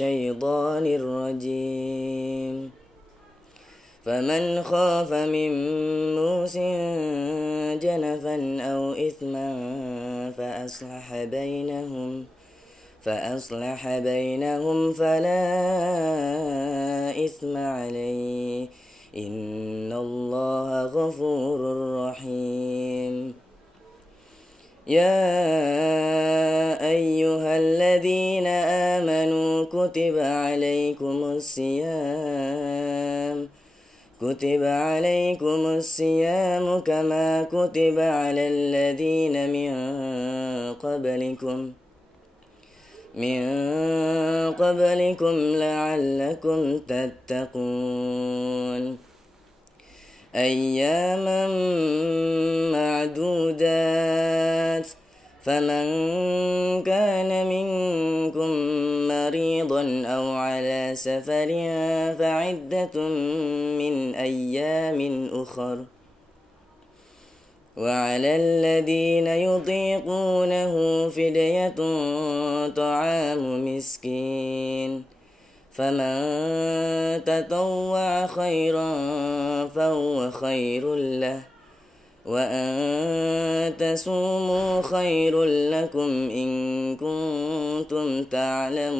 الشيطان الرجيم فمن خاف من موص جنفا أو إثما فأصلح بينهم فلا إثم عليه إن الله غفور رحيم يا أيها الذين آمنوا كتب عليكم الصيام كما كتب على الذين من قبلكم لعلكم تتقون أياما معدودات فمن كان منكم مريضا أو على سفر فعدة من أيام أخر وعلى الذين يطيقونه فدية طعام مسكين فمن تطوع خيرا فهو خير له وأن تصوموا خير لكم إن كنتم تعلمون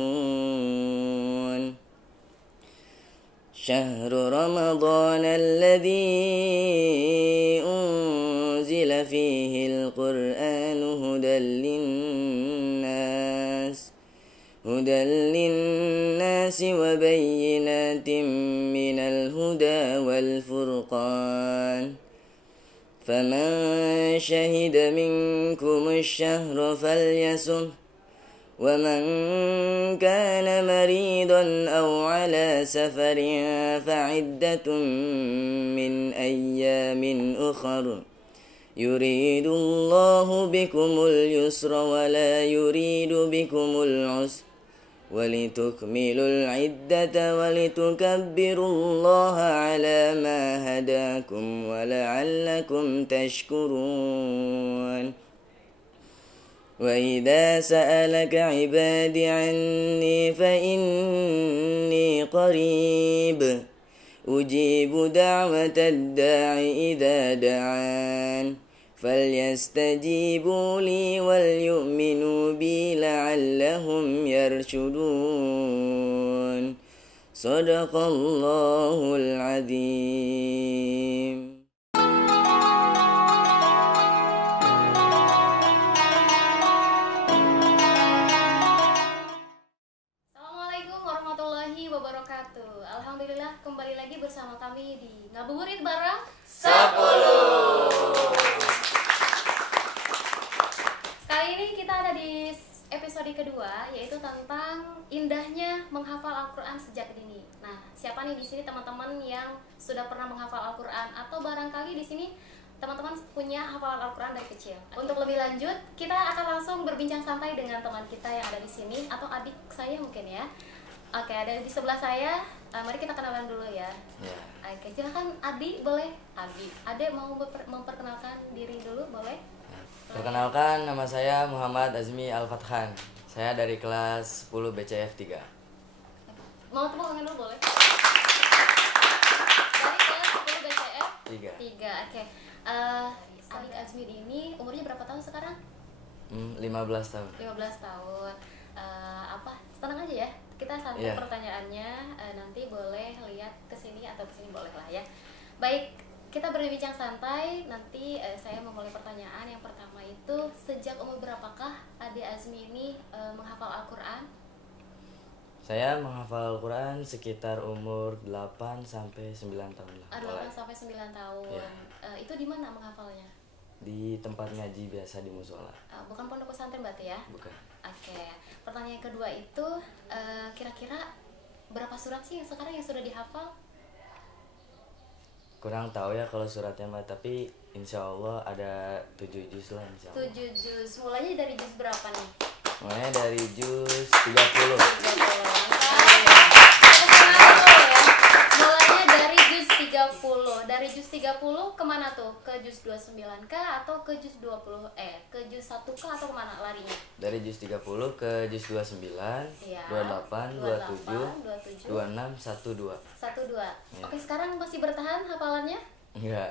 شهر رمضان الذي أنزل فيه القرآن هدى للناس وبينات من الهدى والفرقان فمن شهد منكم الشهر فليصمه ومن كان مريضا أو على سفر فعدة من أيام أخر يريد الله بكم اليسر ولا يريد بكم العسر ولتكملوا العدة ولتكبروا الله على ما هداكم ولعلكم تشكرون وإذا سألك عبادي عني فإني قريب أجيب دعوة الداع إذا دعان فليستجيبوا لي وليؤمنوا بي لعلهم يرشدون صدق الله العظيم. Alhamdulillah kembali lagi bersama kami di Ngabuburit bareng 10. Kali ini kita ada di episode kedua, yaitu tentang indahnya menghafal Al-Quran sejak dini. Nah, siapa nih di sini teman-teman yang sudah pernah menghafal Al-Quran atau barangkali di sini teman-teman punya hafalan Al-Quran dari kecil? Untuk lebih lanjut, kita akan langsung berbincang santai dengan teman kita yang ada di sini atau adik saya mungkin ya. Oke, ada di sebelah saya. Mari kita kenalan dulu ya. Oke, silakan Adi, boleh? Ade mau memperkenalkan diri dulu, boleh? Perkenalkan, nama saya Muhammad Azmi Al-Fathan. Saya dari kelas 10 BCF 3. Mau tepuk tangan dulu, boleh? Dari kelas 10 BCF 3. Oke. Adik Azmi ini umurnya berapa tahun sekarang? 15 tahun. 15 tahun. Tenang aja ya. Kita santai pertanyaannya, nanti boleh lihat ke sini atau ke sini boleh lah ya. Baik, kita berbincang santai. Nanti saya memulai pertanyaan yang pertama itu, sejak umur berapakah Ade Azmi ini menghafal Al-Quran? Saya menghafal Al-Quran sekitar umur 8 sampai 9 tahun lah. 8 sampai 9 tahun. Ya. Itu di mana menghafalnya? Di tempat ngaji biasa di musola. Bukan pondok pesantren berarti ya? Bukan. Oke. Pertanyaan kedua itu, kira-kira berapa surat sih yang sekarang yang sudah dihafal? Kurang tahu ya kalau suratnya Mbak, tapi insya Allah ada 7 juz lah insya Allah. 7 juz. Mulanya dari juz berapa nih? Mulanya dari juz 30. Mulanya dari juz 30. dari juz 30 kemana tuh? Ke juz 29 kah atau ke juz 20? Ke juz 1 kah atau kemana larinya? Dari juz 30 ke juz 29, Iya. 28, 27, 26, 12. 12. Ya. Oke, sekarang masih bertahan hafalannya? Enggak.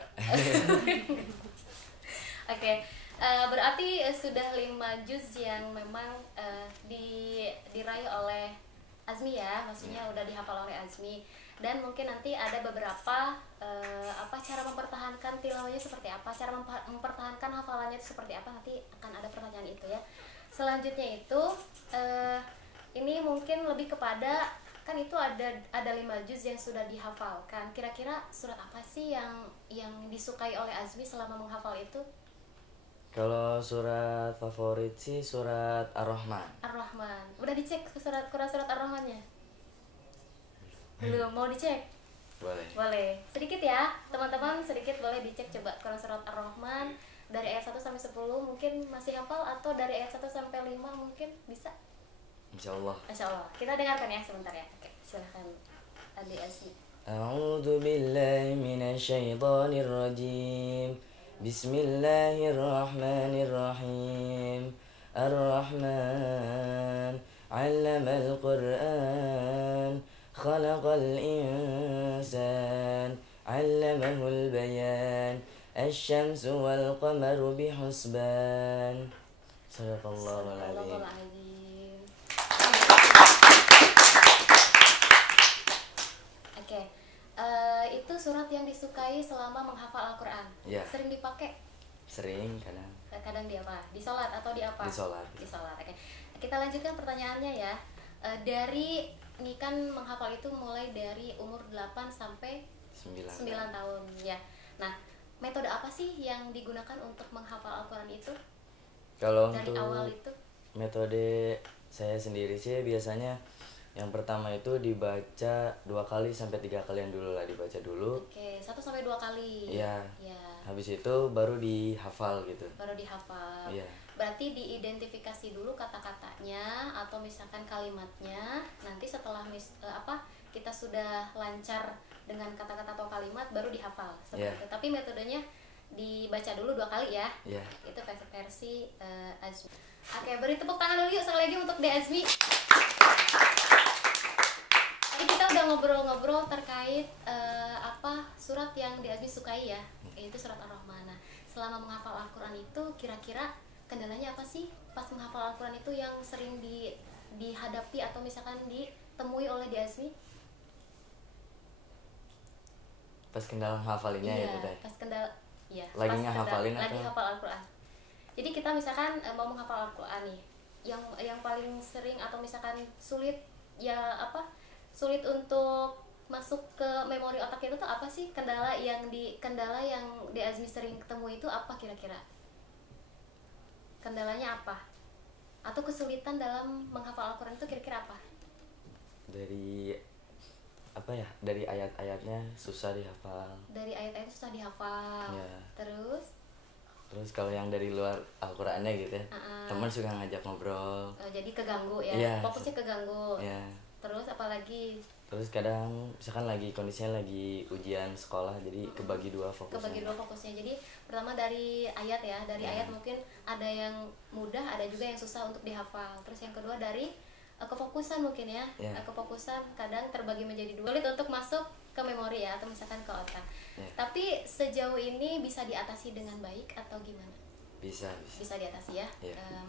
Oke, berarti sudah 5 juz yang memang diraih oleh Azmi ya, maksudnya udah dihafal oleh Azmi. Dan mungkin nanti ada beberapa cara mempertahankan tilawahnya seperti apa, cara mempertahankan hafalannya itu seperti apa, nanti akan ada pertanyaan itu ya. Selanjutnya itu ini mungkin lebih kepada, kan itu ada 5 juz yang sudah dihafalkan. Kira-kira surat apa sih yang disukai oleh Azmi selama menghafal itu? Kalau surat favorit sih surat Ar-Rahman. Ar-Rahman. Udah dicek surat Ar-Rahmannya? Belum, mau dicek? Boleh. Sedikit ya, teman-teman, sedikit boleh dicek coba Quran surat Ar-Rahman dari ayat 1 sampai 10 mungkin masih hafal, atau dari ayat 1 sampai 5 mungkin bisa? Insyaallah. Masyaallah. Kita dengarkan ya sebentar ya. Oke, silakan Adi Azmi. A'udzu billahi minasy syaithanir rajim. Bismillahirrahmanirrahim. Ar-Rahman 'allamal Qur'an. Khalaqal insan 'allamahul bayan. Asy-syamsu wal qamaru bihusban. Shadaqallahul adzim. Oke, itu surat yang disukai selama menghafal Al-Quran. Ya. Sering dipakai? Sering kadang. Kadang di apa? Di sholat atau di apa? Di sholat. Di sholat. Oke. Kita lanjutkan pertanyaannya ya. Dari ini kan menghafal itu mulai dari umur 8 sampai 9 tahun ya. Nah, metode apa sih yang digunakan untuk menghafal Al-Quran itu? Kalau dari untuk awal itu? Metode saya sendiri sih biasanya yang pertama itu dibaca 2 kali sampai 3 kalian dulu lah, dibaca dulu. Oke, 1 sampai 2 kali. Iya. Ya. Habis itu baru dihafal gitu. Baru dihafal. Iya. Berarti diidentifikasi dulu kata-katanya atau misalkan kalimatnya. Nanti setelah kita sudah lancar dengan kata-kata atau kalimat baru dihafal seperti itu. Tapi metodenya dibaca dulu 2 kali ya. Iya. Itu versi Azmi. Oke, beri tepuk tangan dulu yuk sekali lagi untuk De Azmi. Tadi kita udah ngobrol-ngobrol terkait surat yang De Azmi sukai ya, yaitu surat Ar-Rahman. Nah, selama menghafal Al-Quran itu kira-kira kendalanya apa sih pas menghafal Al-Quran itu yang sering dihadapi atau misalkan ditemui oleh De Azmi? Pas kendala hafalinnya Iya, ya Bunda. pas kendala, iya. Lagi ngehafalin lagi atau? hafal Al-Quran. Jadi kita misalkan mau menghafal Al-Quran nih, yang paling sering atau misalkan sulit untuk masuk ke memori otak itu tuh apa sih? Kendala yang De Azmi sering ketemu itu apa kira-kira? Kendalanya apa? Atau kesulitan dalam menghafal Al-Quran itu kira-kira apa? Dari ayat-ayatnya susah dihafal. Dari ayat-ayat susah dihafal. Ya. Terus kalau yang dari luar Al-Qurannya gitu ya, teman suka ngajak ngobrol. Jadi keganggu ya, Iya. fokusnya keganggu. Ya. Terus apalagi? Terus kadang misalkan kondisinya lagi ujian sekolah, jadi kebagi 2 fokusnya. Jadi pertama dari ayat ya, ayat mungkin ada yang mudah, ada juga yang susah untuk dihafal. Terus yang kedua dari kefokusan mungkin ya. Kefokusan kadang terbagi menjadi 2, sulit untuk masuk ke memori ya, atau misalkan ke otak. Tapi sejauh ini bisa diatasi dengan baik atau gimana? Bisa Diatasi ya.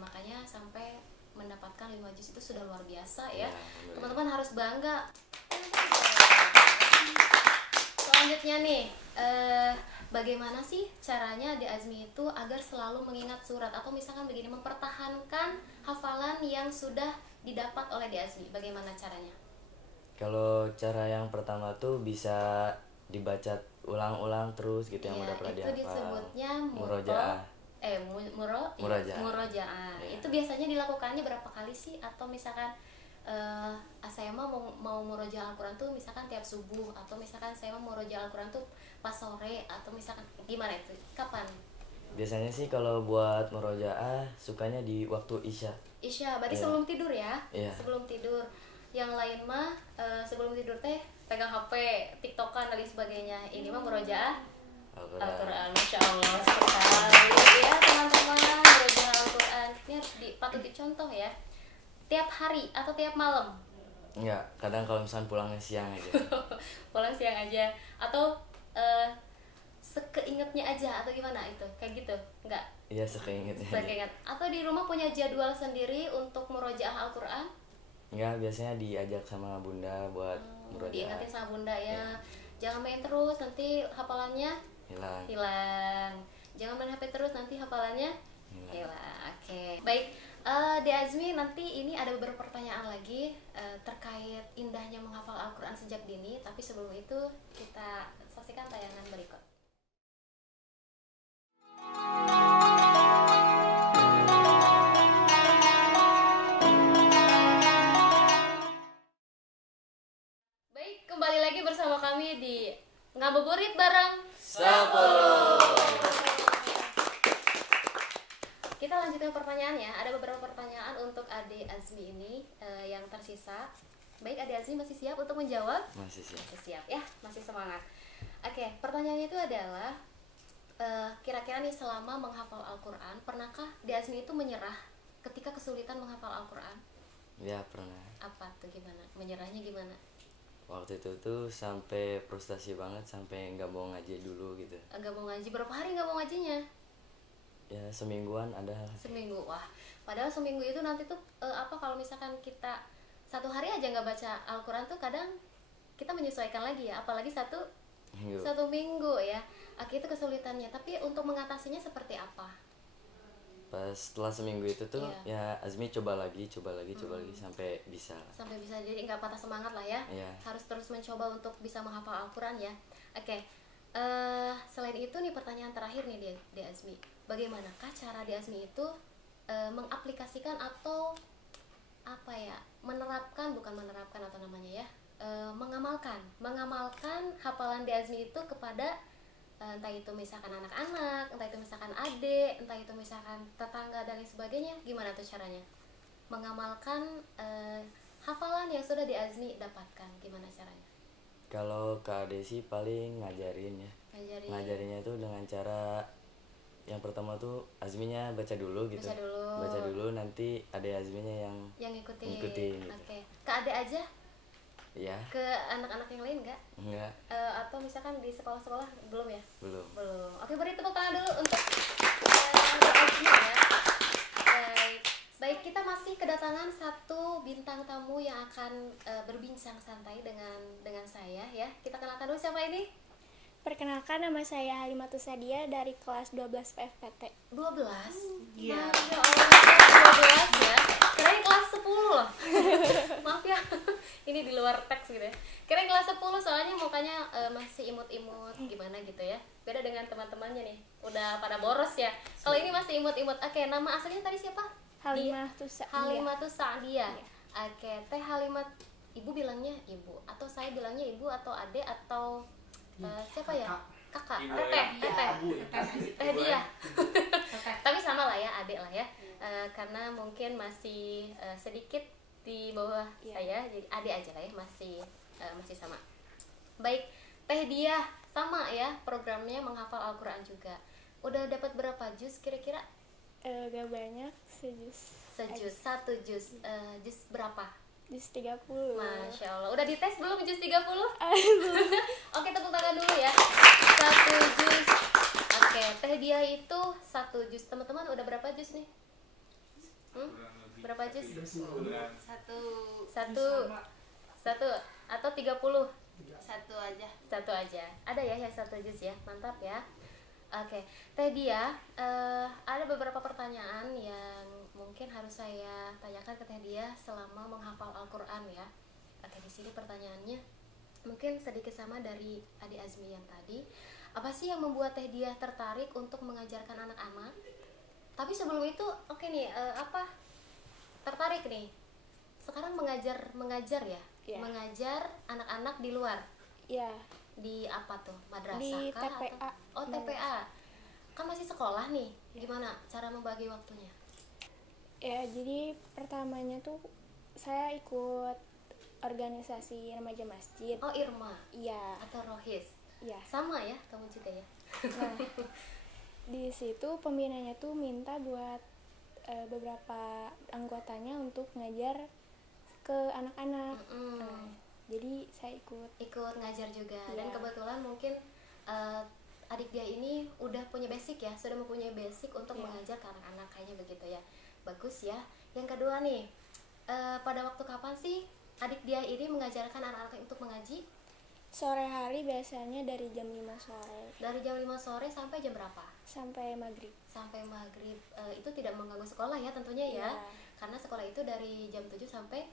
Makanya sampai mendapatkan 5 juz itu sudah luar biasa ya. Teman-teman harus bangga. Selanjutnya nih, bagaimana sih caranya De Azmi itu agar selalu mengingat surat, atau misalkan begini, mempertahankan hafalan yang sudah didapat oleh De Azmi? Bagaimana caranya? Kalau cara yang pertama tuh bisa dibaca ulang-ulang terus gitu, yang udah pernah dihafal. Itu disebutnya murojaah. Murojaah. Itu biasanya dilakukannya berapa kali sih? Atau misalkan saya mau murojaah Al-Quran tuh misalkan tiap subuh, atau misalkan saya mau murojaah Al-Quran tuh pas sore, atau misalkan gimana itu? Kapan? Biasanya sih kalau buat murojaah sukanya di waktu Isya. Berarti sebelum tidur ya? Iya. Sebelum tidur. Yang lain mah sebelum tidur teh pegang HP, TikTokan dan lain sebagainya. Ini mah murojaah Al-Quran. Al-Quran. Masya Allah sekali ya teman-teman, murojaah Al-Quran ini harus patut dicontoh ya. Tiap hari atau tiap malam? Enggak, kadang kalau misalnya pulangnya siang aja. Pulang siang aja atau sekeingetnya aja atau gimana itu? Kayak gitu? Enggak? Iya, sekeingetnya aja. Sekeinget. Atau di rumah punya jadwal sendiri untuk murojaah Al-Quran? Enggak, biasanya diajak sama bunda buat murojaah. Diingetin sama bunda ya. Jangan main terus, nanti hafalannya hilang. Jangan main HP terus, nanti hafalannya hilang. Oke. Baik, De Azmi, nanti ini ada beberapa pertanyaan lagi terkait indahnya menghafal Al-Quran sejak dini. Tapi sebelum itu kita saksikan tayangan berikut. Baik, kembali lagi bersama kami di Ngabuburit bareng Sapolo. Kita lanjutkan pertanyaannya. Ada beberapa pertanyaan untuk Ade Azmi ini yang tersisa. Baik, Ade Azmi masih siap untuk menjawab? Masih siap. Masih siap ya, masih semangat. Oke, pertanyaannya itu adalah kira-kira nih selama menghafal Al-Quran, pernahkah Ade Azmi itu menyerah ketika kesulitan menghafal Al-Quran? Ya, pernah. Apa tuh, gimana? Menyerahnya gimana? Waktu itu tuh sampai frustasi banget, sampai nggak mau ngaji dulu gitu. Gak mau ngaji, berapa hari gak mau ngajinya? Ya, semingguan ada. Seminggu. Wah, padahal seminggu itu nanti tuh kalau misalkan kita satu hari aja nggak baca Al-Quran tuh kadang kita menyesuaikan lagi ya, apalagi satu minggu ya. Itu kesulitannya, tapi untuk mengatasinya seperti apa? Pas setelah seminggu itu tuh ya Azmi coba lagi sampai bisa. Sampai bisa, jadi nggak patah semangat lah ya. Harus terus mencoba untuk bisa menghafal Al-Quran ya. Oke. Selain itu nih pertanyaan terakhir nih De Azmi, bagaimanakah cara De Azmi itu mengaplikasikan atau mengamalkan hafalan De Azmi itu kepada entah itu misalkan anak-anak, entah itu misalkan adik, entah itu misalkan tetangga dan lain sebagainya. Gimana tuh caranya mengamalkan hafalan yang sudah De Azmi dapatkan? Gimana caranya? Kalau Kak Ade sih paling ngajarin ya. Ngajarinnya itu dengan cara yang pertama tuh Azminya baca dulu gitu. Baca dulu nanti Ade Azminya yang ngikutin gitu. Oke. Ke Ade aja? Iya. Ke anak-anak yang lain enggak? Enggak. Atau misalkan di sekolah-sekolah belum ya? Belum. Oke, beri tepuk tangan dulu untuk Ade Azmi ya. Baik, kita masih kedatangan satu bintang tamu yang akan berbincang santai dengan saya ya. Kita kenalkan dulu, siapa ini? Perkenalkan, nama saya Halimatus Sadia dari kelas 12 PFPT. 12? Iya. Masya Allah, 12 ya. Kirain kelas 10 loh. Maaf ya, ini di luar teks gitu ya. Kirain kelas 10 soalnya mukanya masih imut-imut gimana gitu ya. Beda dengan teman-temannya nih, udah pada boros ya. Kalau ini masih imut-imut. Oke, nama aslinya tadi siapa? Halimatus Sadia. Oke, Teh Halimat, ibu bilangnya ibu atau saya bilangnya ibu atau adek atau siapa ya? Kakak, teteh dia. Tapi sama lah ya, adik lah ya. Karena mungkin masih sedikit di bawah saya, jadi adik aja lah ya, masih sama. Baik, Teh dia sama ya, programnya menghafal Al-Quran juga. Udah dapat berapa juz kira-kira? Gak banyak, sejus. Satu juz. Juz berapa? Juz 30. Masya Allah. Udah dites belum juz 30? Belum. Oke, tepuk tangan dulu ya. 1 juz. Oke, Teh dia itu 1 juz. Teman-teman udah berapa juz nih? Berapa juz? Satu atau 30? Satu aja. Ada ya yang 1 juz ya. Mantap ya. Oke, Teh dia ada beberapa pertanyaan yang mungkin harus saya tanyakan ke Teh dia selama menghafal Al-Quran ya. Oke, di sini pertanyaannya mungkin sedikit sama dari Ade Azmi yang tadi. Apa sih yang membuat Teh dia tertarik untuk mengajarkan anak-anak? Tapi sebelum itu, oke nih, tertarik nih. Sekarang mengajar ya? Yeah. Mengajar anak-anak di luar. Iya. Di apa tuh? Madrasah di kah? TPA. Oh, TPA. Kan masih sekolah nih. Gimana cara membagi waktunya? Ya, jadi pertamanya tuh saya ikut organisasi remaja masjid. Oh, Irma. Iya. Atau Rohis. Iya. Sama ya, kamu juga ya. Nah, di situ pembinanya tuh minta buat beberapa anggotanya untuk ngajar ke anak-anak. Nah, jadi saya ikut ngajar juga. Dan kebetulan mungkin adik dia ini udah punya basic ya, sudah mempunyai basic untuk mengajar ke anak-anak, kayaknya begitu ya. Bagus ya. Yang kedua nih, pada waktu kapan sih adik dia ini mengajarkan anak-anak untuk mengaji? Sore hari biasanya dari jam 5 sore. Dari jam 5 sore sampai jam berapa? Sampai maghrib. Sampai maghrib. Itu tidak mengganggu sekolah ya tentunya ya. Karena sekolah itu dari jam 7 sampai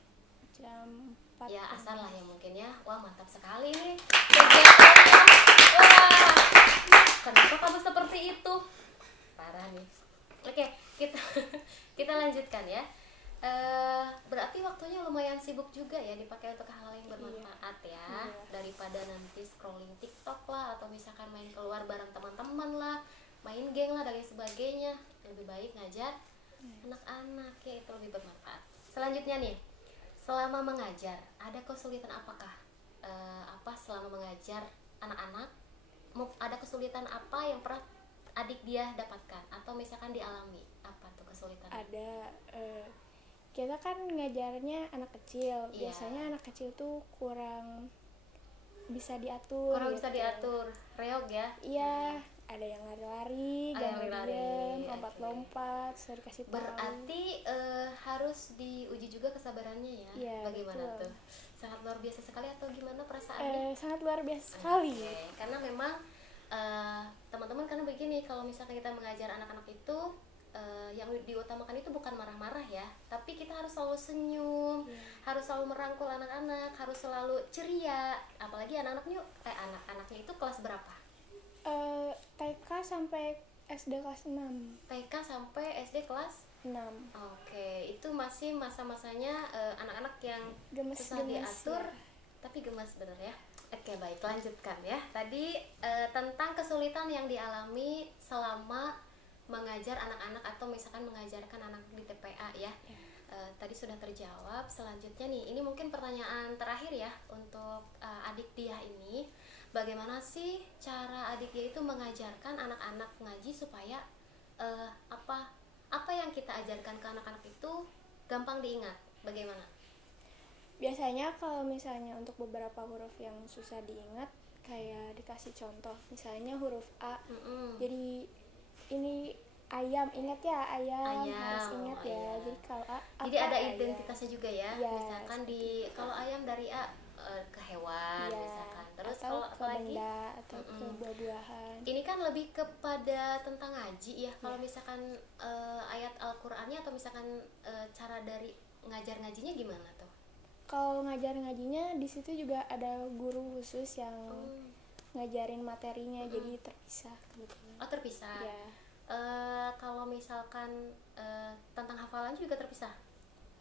jam 4. Ya asar lah ya mungkin ya. Wah, mantap sekali nih kegiatannya. Wah, kenapa kamu seperti itu? Parah nih. Oke, kita lanjutkan ya. Berarti waktunya lumayan sibuk juga ya, dipakai untuk hal yang bermanfaat ya. Daripada nanti scrolling TikTok lah, atau misalkan main keluar bareng teman-teman lah, main geng lah dan lain sebagainya. Lebih baik ngajar anak-anak ya, itu lebih bermanfaat. Selanjutnya nih, selama mengajar ada kesulitan apakah selama mengajar anak-anak? Ada kesulitan apa yang pernah adik dia dapatkan atau misalkan dialami? Apa tuh kesulitan? Ada kita kan ngajarnya anak kecil. Biasanya anak kecil tuh kurang bisa diatur. Reog ya? Iya, ada yang lari-lari, gantian, lompat-lompat, sudah dikasih tahu. Berarti harus diuji juga kesabarannya ya? Iya, bagaimana betul. tuh? Sangat luar biasa sekali atau gimana perasaannya? Sangat luar biasa sekali. Karena memang teman-teman, karena begini, kalau misalkan kita mengajar anak-anak itu yang diutamakan itu bukan marah-marah ya, tapi kita harus selalu senyum, harus selalu merangkul anak-anak, harus selalu ceria. Apalagi anak-anaknya itu kelas berapa? TK sampai SD kelas 6. TK sampai SD kelas 6. Oke, itu masih masa-masanya anak-anak yang susah diatur ya. Tapi gemas bener ya. Oke, baik, lanjutkan ya. Tadi tentang kesulitan yang dialami selama mengajar anak-anak atau misalkan mengajarkan anak di TPA ya. Tadi sudah terjawab. Selanjutnya nih, ini mungkin pertanyaan terakhir ya untuk adik dia ini. Bagaimana sih cara adik dia itu mengajarkan anak-anak ngaji supaya apa yang kita ajarkan ke anak-anak itu gampang diingat? Bagaimana? Biasanya kalau misalnya untuk beberapa huruf yang susah diingat, kayak dikasih contoh, misalnya huruf A. Jadi ini ayam, ingat ya ayam. Harus ingat ya. Jadi kalau A, jadi ada identitasnya juga ya. Misalkan kalau ayam dari A ke hewan misalkan. Terus atau kalau ke benda atau ke buah-buahan. Ini kan lebih kepada tentang ngaji ya. Kalau misalkan ayat Al-Qur'annya atau misalkan cara dari ngajar ngajinya gimana tuh? Kalau ngajar ngajinya di situ juga ada guru khusus yang ngajarin materinya, jadi terpisah kebetulan. Oh, terpisah. Ya. Kalau misalkan tentang hafalan juga terpisah.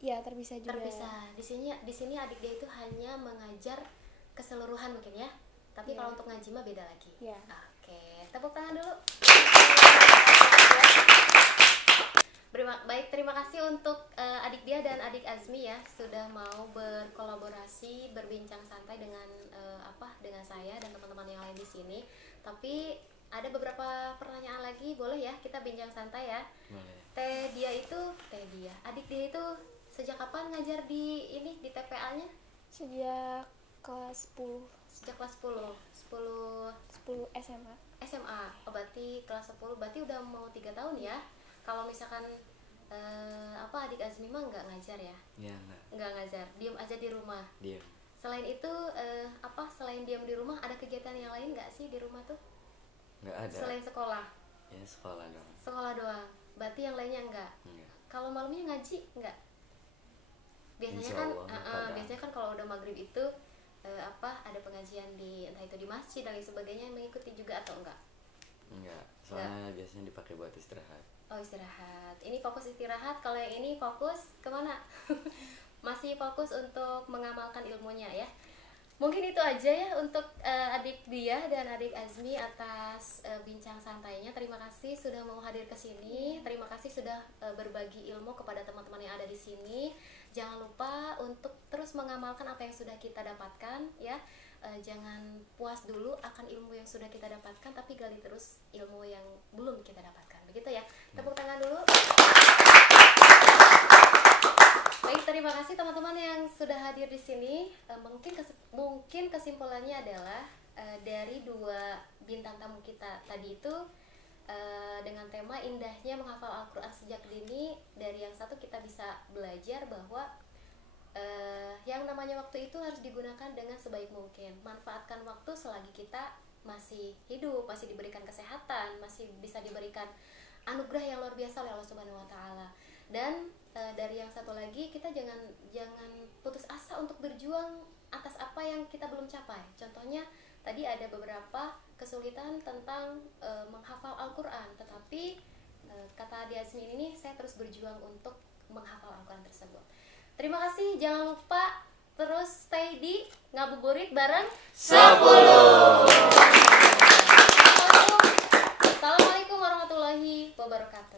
Ya, terpisah juga. Terpisah. Di sini adik dia itu hanya mengajar keseluruhan mungkin ya. Tapi kalau untuk ngaji mah beda lagi. Ya. Oke, tepuk tangan dulu. Baik, terima kasih untuk adik dia dan adik Azmi ya, sudah mau berkolaborasi, berbincang santai dengan dengan saya dan teman-teman yang lain di sini. Tapi ada beberapa pertanyaan lagi, boleh ya kita bincang santai ya? Boleh. Adik dia itu sejak kapan ngajar di TPA-nya? Sejak kelas 10. Sejak kelas 10 SMA. Oh, berarti kelas 10, berarti udah mau 3 tahun ya? Kalau misalkan adik Azmi mah nggak ngajar ya? Iya, nggak ngajar, diem aja di rumah. Diem. Selain itu selain diem di rumah, ada kegiatan yang lain nggak sih di rumah tuh? Nggak ada. Selain sekolah? Ya, sekolah doang. Sekolah doang. Berarti yang lainnya enggak? Enggak. Kalau malamnya ngaji enggak? Biasanya kan kalau udah maghrib itu ada pengajian entah itu di masjid dan lain sebagainya, mengikuti juga atau enggak? Enggak, soalnya biasanya dipakai buat istirahat. Oh, istirahat. Ini fokus istirahat, kalau yang ini fokus kemana? Masih fokus untuk mengamalkan ilmunya ya. Mungkin itu aja ya untuk adik Dia dan adik Azmi atas bincang santainya. Terima kasih sudah mau hadir ke sini. Terima kasih sudah berbagi ilmu kepada teman-teman yang ada di sini. Jangan lupa untuk terus mengamalkan apa yang sudah kita dapatkan ya. Jangan puas dulu akan ilmu yang sudah kita dapatkan, tapi gali terus ilmu yang belum kita dapatkan. Begitu ya. Tepuk tangan dulu. Baik, terima kasih teman-teman yang sudah hadir di sini. Mungkin kesimpulannya adalah dari dua bintang tamu kita tadi itu dengan tema indahnya menghafal Al-Quran sejak dini. Dari yang satu kita bisa belajar bahwa yang namanya waktu itu harus digunakan dengan sebaik mungkin. Manfaatkan waktu selagi kita masih hidup, masih diberikan kesehatan, masih bisa diberikan anugerah yang luar biasa oleh Allah Subhanahu wa taala. Dan dari yang satu lagi, kita jangan putus asa untuk berjuang atas apa yang kita belum capai. Contohnya tadi ada beberapa kesulitan tentang menghafal Al-Quran, tetapi kata Adi Azmi ini, saya terus berjuang untuk menghafal Al-Quran tersebut. Terima kasih, jangan lupa terus stay di Ngabuburit bareng 10. Assalamualaikum warahmatullahi wabarakatuh.